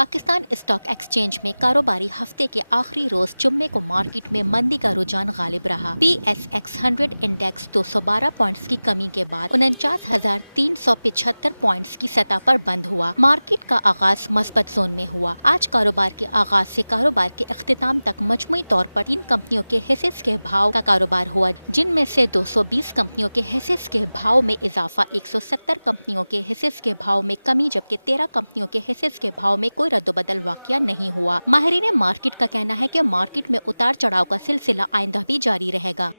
Pakistan stock exchange में कारोबारी हफ्ते के आखिरी रोज जुम्मे को मार्केट में मंदी का रुझान गालिब रहा। PSX 100 इंडेक्स 212 पॉइंट्स की कमी के बाद 49,375 पॉइंट्स की सतह पर बंद हुआ। मार्केट का आगाज मस्बत जोन में हुआ। आज कारोबार के आगाज से कारोबार के अख्तिताम तक मजमूई तौर पर 3 कंपनियों के हिस्सेस के भाव का कारोबार हुआ, जिनमें से 220 कंपनियों के हिस्सेस के भाव में इजाफा, 170 कंपनियों के हिस्सेस के भाव में कमी, जबकि 13 कंपनियों के हिस्सेस के भाव में कोई रद्दोबदल वाकया नहीं हुआ। माहिरीन मार्केट का कहना है कि मार्केट में उतार चढ़ाव का सिलसिला आइंदा भी जारी रहेगा।